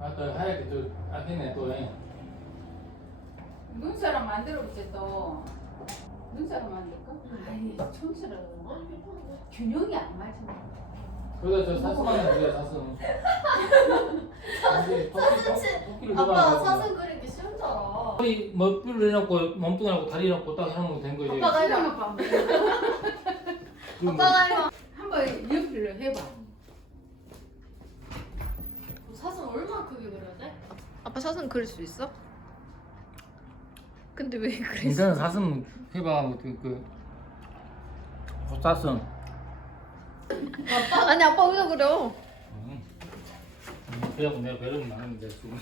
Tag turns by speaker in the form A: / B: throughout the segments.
A: 아까 하얗게 또 아끼네 또.
B: 눈사람 만들어보지 또. 눈사람 만들까? 아이 촌스러워. 균형이 안 맞아.
A: 그러다 저 사슴하면 돼요 사슴.
C: 아빠 사슴 그리기 쉬운잖아.
A: 머리 머리를 해놓고 몸뚱이 하고 다리 해놓고 딱 해놓으면 된 거지.
C: 아빠가 해봐. 아빠가 해봐.
B: 한번 옆으로 해봐.
C: 사슴 얼마나 크게 그려야 돼?
D: 아빠 사슴 그릴 수 있어? 근데 왜 그랬어?
A: 일단은 사슴 해봐 사슴.
D: 아니 아빠 왜 그려?
A: 그래갖고 내가 배를 나는데 지금.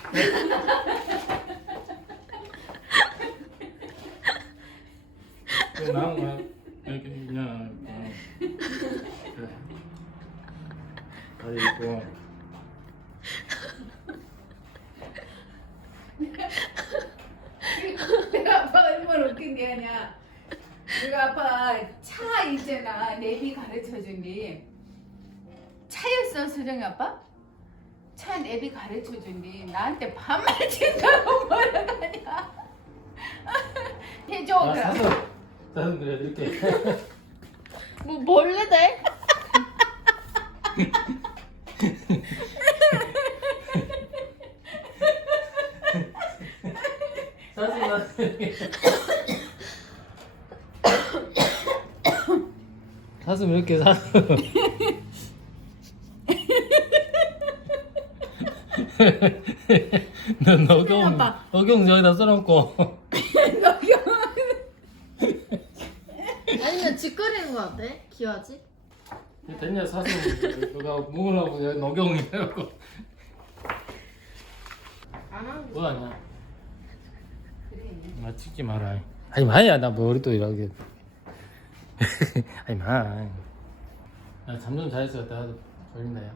A: 그 나온 거야. 이렇게 그냥 그래. 다리 있고.
B: 내가 아빠가 얼마나 웃긴 게 아니야. 내가 아빠 차 있잖아. 내비 가르쳐준 게. 차였어 수정이 아빠? 차 내비 가르쳐준 게 나한테 반말 친다고 뭐라 하냐. 해줘
A: 아,
B: 그럼.
A: 사슴 그래 이렇게.
D: 뭐 뭘래 돼?
A: 사슴 이렇게 사슴. 너 녹용 저기다 써놓고.
D: 아니면 집 그리는 거 어때? 귀하지?
A: 됐냐 사슴 그거 먹으려고 여기 녹용 해놓고.
D: 안 하는
A: 뭐 하냐? 나 찍지 마라. 아니 마야 나 머리 또 이렇게. 아니 마. 나 잠 좀 잘했어. 나 졸린다요.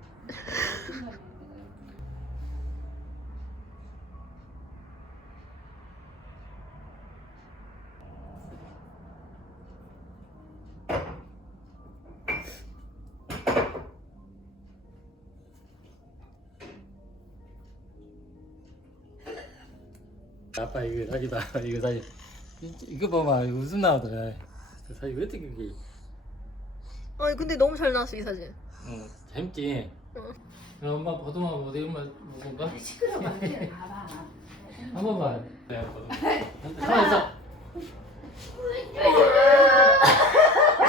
A: 아빠 이거 사기다. 이거 사기. 이거 봐봐. 이거 웃음 나오더라. 그 사기 왜 찍은 게?
D: 아니 근데 너무 잘 나왔어 이 사진.
A: 응 재밌지.
D: 응.
A: 그럼 엄마 보도만 어디 엄마 먹을까?
B: 시끄러워. 봐봐.
A: 한 번만. 네, 보도. 가만 있어.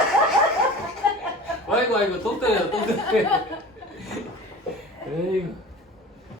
A: 아이고 똥 때려 똥 때려. 에이구.